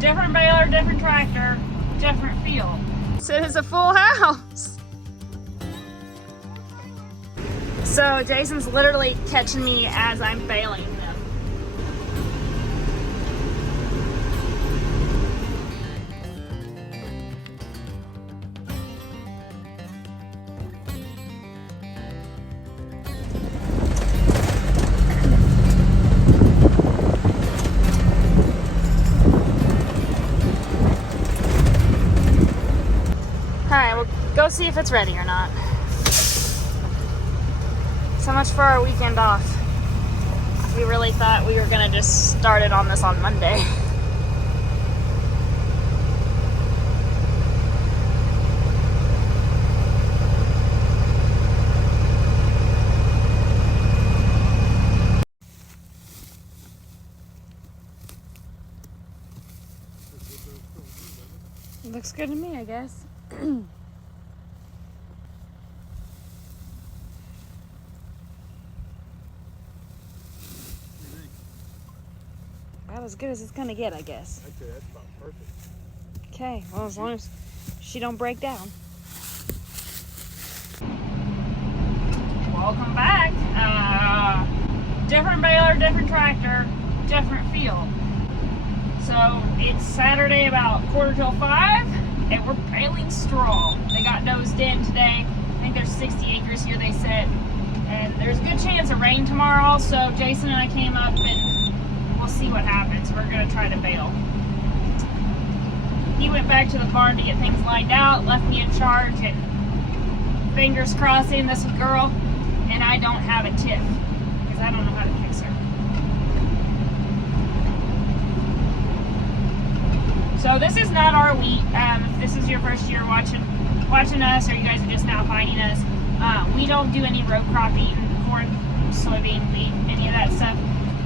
Different baler, different tractor, different field. So it is a full house. So Jason's literally catching me as I'm baling them. Alright, we'll go see if it's ready or not. So much for our weekend off. We really thought we were gonna just start it on this on Monday. It looks good to me, I guess. About as good as it's gonna get, I guess. I'd say that's about perfect. Okay, well, as long as she don't break down. Welcome back. Different baler, different tractor, different field. So it's Saturday about 4:45, and we're baling straw. They got nosed in today. I think there's 60 acres here, they said. And there's a good chance of rain tomorrow, so Jason and I came up and we'll see what happens. We're gonna try to bale. He went back to the barn to get things lined out, left me in charge, and fingers crossing this girl, and I don't have a tip, because I don't know how to fix her. So this is not our wheat. If this is your first year watching us, or you guys are just now finding us, we don't do any row cropping, corn, soybean, wheat, any of that stuff.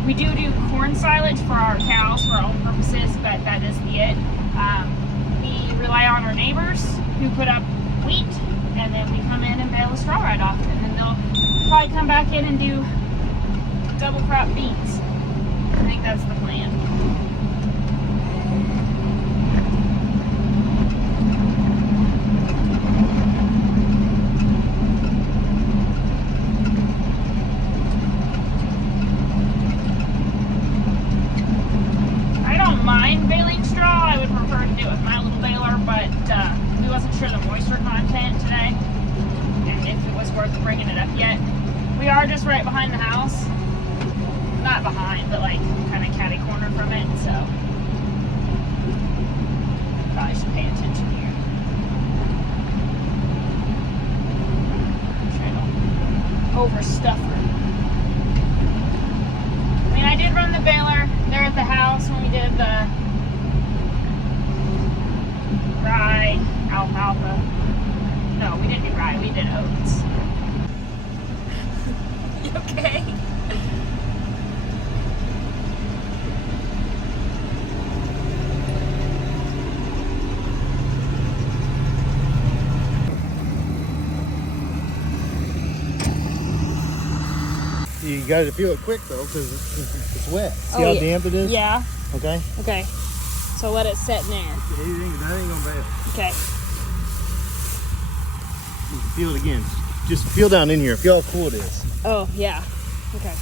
We do corn silage for our cows for our own purposes, but that isn't it. We rely on our neighbors who put up wheat, and then we come in and bale the straw right off, and then they'll probably come back in and do double crop beans. I think that's the plan. Mind baling straw. I would prefer to do it with my little baler, but we wasn't sure the moisture content today and if it was worth bringing it up yet. We are just right behind the house. Not behind, but like kind of catty corner from it, so probably should pay attention here. Try to overstuff her. I mean, I did run the baler there at the house when we did the rye, alfalfa. No, we didn't do rye, we did oats. You okay? You got to feel it quick though, because it's wet. See how damp it is? Yeah. Okay. Okay. So let it set in there. That ain't gonna bail. Okay. You can feel it again. Just feel down in here. Feel how cool it is. Oh yeah. Okay.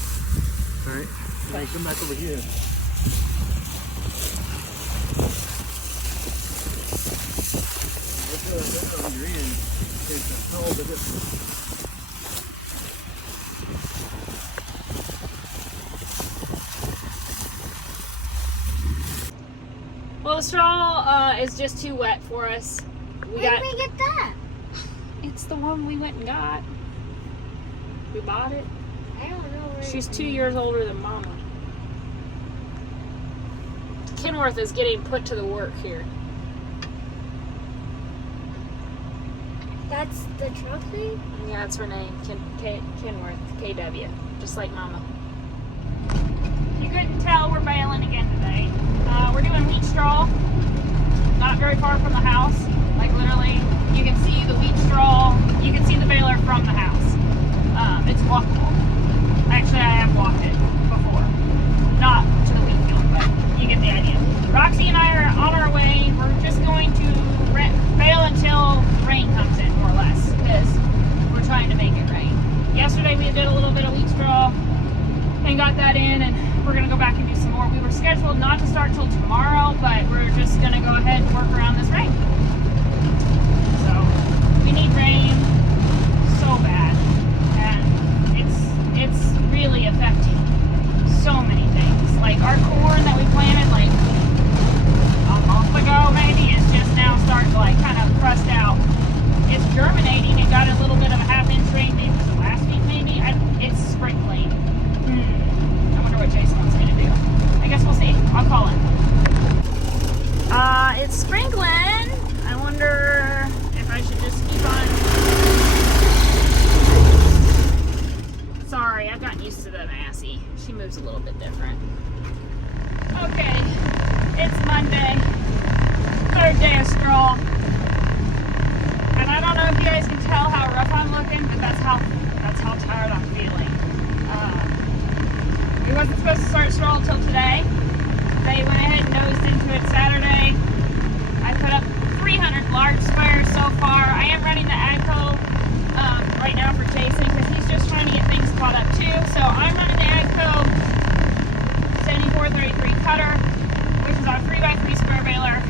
All right. Okay. Come back over here. Look at that on your end. It's a hell of a difference. Well, the straw is just too wet for us. Where did we get that? It's the one we went and got. We bought it. I don't know where. She's 2 years older than Mama. Kenworth is getting put to the work here. That's the truck name? Yeah, that's her name. Kenworth. KW. Just like Mama. You couldn't tell, we're baling again today. We're doing wheat straw. Not very far from the house. Like literally, you can see the wheat straw. You can see the baler from the house. It's walkable. Actually, I have walked it before. Not to the wheat field, but you get the idea. Roxy and I are on our way. We're just going to bail until rain comes in, more or less, because we're trying to make it rain. Yesterday we did a little bit of wheat straw and got that in, and we're going to go back and do some more. We were scheduled not to start till tomorrow, but we're just going to go ahead and work around this rain. So, we need rain so bad, and it's really affecting so many things. Like our corn that we planted like a month ago maybe is just now starting to like kind of crust out. It's germinating. It got a little bit of a half-inch rain maybe last week maybe. It's sprinkling. I wonder what Jason wants me to do. I guess we'll see. I'll call him. It's sprinkling. I wonder if I should just keep on. Sorry, I've gotten used to the Massey. She moves a little bit different. Okay, it's Monday, third day of straw, and I don't know if you guys can tell how rough I'm looking, but that's how tired I'm feeling. We wasn't supposed to start straw until today. They went ahead and nosed into it Saturday. I put up 300 large squares so far. I am running the AGCO right now for Jason because he's just trying to get things caught up too. So I'm running the AGCO 7433 cutter, which is our 3x3 square baler,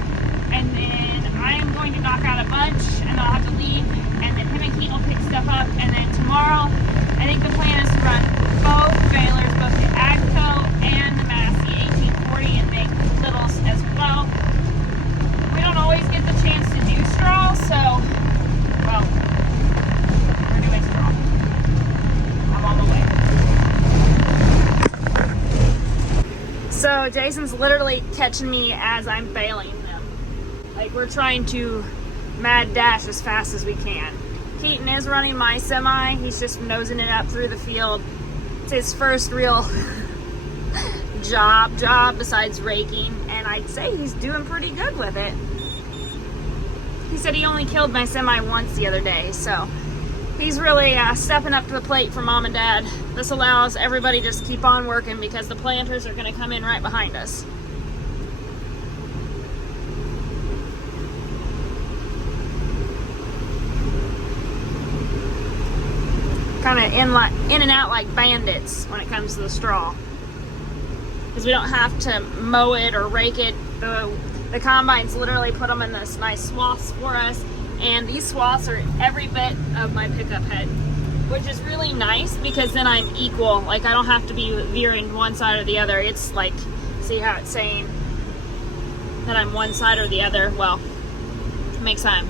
and then I am going to knock out a bunch and I'll have to leave, and then him and Keaton will pick stuff up, and then tomorrow I think the plan is to run both balers, both the AGCO and the Massey 1840, and make littles as well. We don't always get the chance to do straw, so well, we're doing straw. I'm on the way. So Jason's literally catching me as I'm bailing them. Like we're trying to mad dash as fast as we can. Keaton is running my semi. He's just nosing it up through the field. It's his first real job besides raking, and I'd say he's doing pretty good with it. He said he only killed my semi once the other day, so he's really stepping up to the plate for Mom and Dad. This allows everybody to just keep on working because the planters are going to come in right behind us. Kind of in and out like bandits when it comes to the straw, because we don't have to mow it or rake it. The combines literally put them in this nice swaths for us, and these swaths are every bit of my pickup head, which is really nice because then I'm equal. Like I don't have to be veering one side or the other. It's like, see how it's saying that I'm one side or the other? Well, it makes time.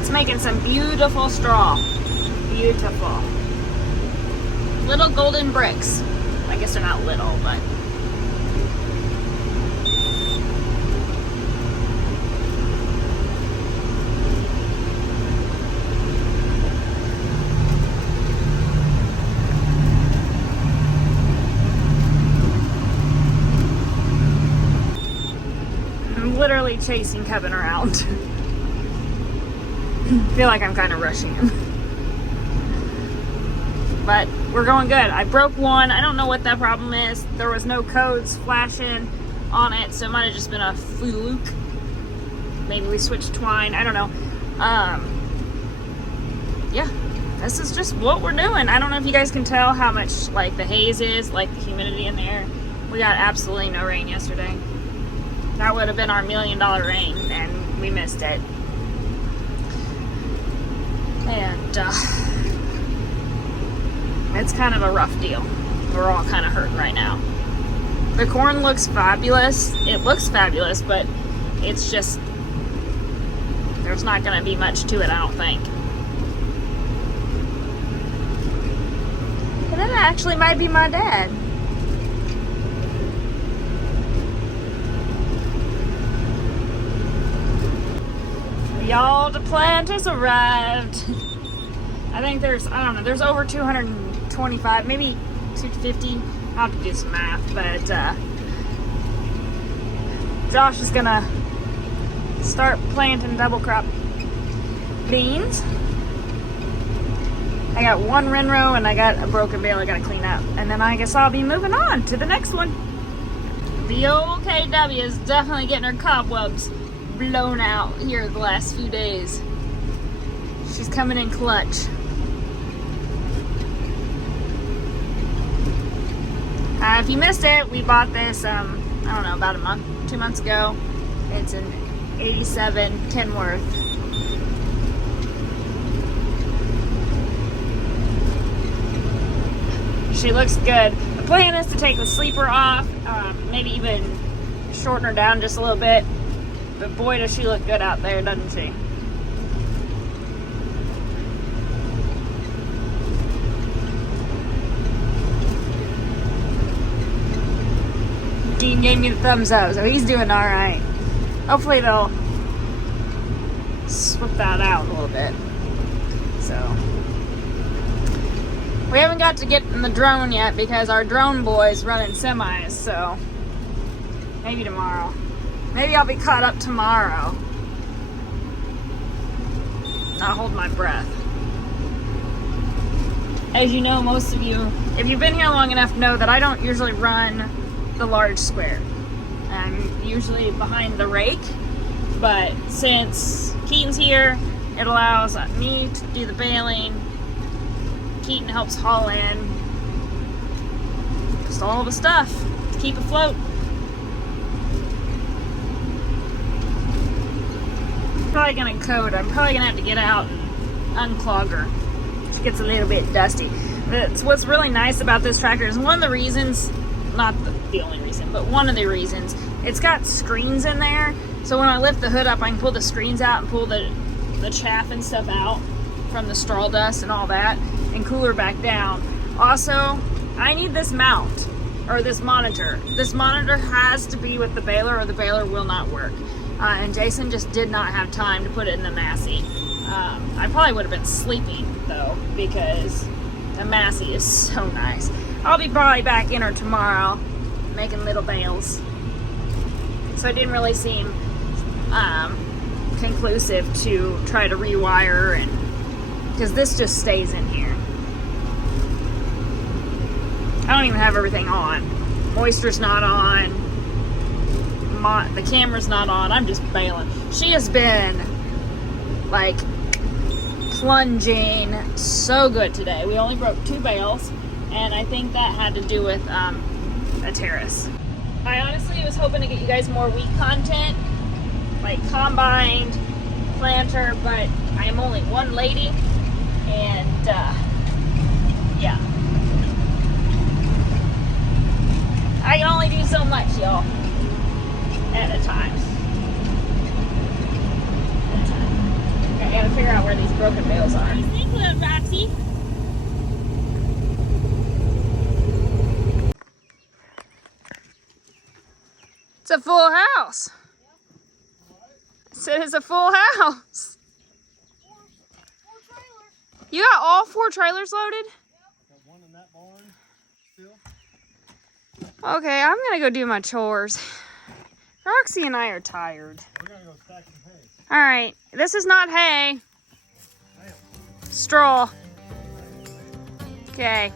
It's making some beautiful straw. Beautiful. Little golden bricks. I guess they're not little, but I'm literally chasing Kevin around. I feel like I'm kind of rushing him. But we're going good. I broke one. I don't know what that problem is. There was no codes flashing on it, so it might have just been a fluke. Maybe we switched twine. I don't know. Yeah, this is just what we're doing. I don't know if you guys can tell how much like the haze is, like the humidity in the air. We got absolutely no rain yesterday. That would have been our $1 million rain, and we missed it. And it's kind of a rough deal. We're all kind of hurting right now. The corn looks fabulous. It looks fabulous, but it's just, there's not going to be much to it, I don't think. And that actually might be my dad. Y'all, the plant has arrived. I think there's, I don't know, there's over 225, maybe 250. I'll have to do some math, but Josh is gonna start planting double crop beans. I got one Renro and I got a broken bale I gotta clean up. And then I guess I'll be moving on to the next one. The old KW is definitely getting her cobwebs blown out here the last few days. She's coming in clutch. If you missed it, we bought this, I don't know, about a month, 2 months ago. It's an 87 Kenworth. She looks good. The plan is to take the sleeper off, maybe even shorten her down just a little bit. But boy, does she look good out there, doesn't she? Dean gave me the thumbs up, so he's doing all right. Hopefully they'll swap that out a little bit. So we haven't got to get in the drone yet because our drone boy's running semis, so maybe tomorrow. Maybe I'll be caught up tomorrow. I'll hold my breath. As you know, most of you, if you've been here long enough, know that I don't usually run the large square. I'm usually behind the rake, but since Keaton's here, it allows me to do the baling. Keaton helps haul in just all the stuff to keep afloat. Probably gonna code. I'm probably gonna have to get out and unclog her. She gets a little bit dusty. That's what's really nice about this tractor is one of the reasons, not the only reason, but one of the reasons, it's got screens in there. So when I lift the hood up, I can pull the screens out and pull the chaff and stuff out from the straw dust and all that and cool her back down. Also, I need this mount or this monitor. This monitor has to be with the baler or the baler will not work. And Jason just did not have time to put it in the Massey. I probably would have been sleeping though because the Massey is so nice. I'll be probably back in her tomorrow making little bales. So it didn't really seem conclusive to try to rewire and because this just stays in here. I don't even have everything on. Moisture's not on. The camera's not on. I'm just bailing. She has been like plunging so good today. We only broke 2 bales and I think that had to do with a terrace. I honestly was hoping to get you guys more wheat content, like combined, planter, but I am only one lady and yeah. I can only do so much, y'all, at a time. I gotta figure out where these broken bales are. What do you think, little Roxy? It's a full house. I said it's a full house. 4 trailers. You got all 4 trailers loaded? Got one in that barn still. Okay, I'm gonna go do my chores. Roxy and I are tired. We're gonna go stack some hay. All right, this is not hay. Straw. Okay.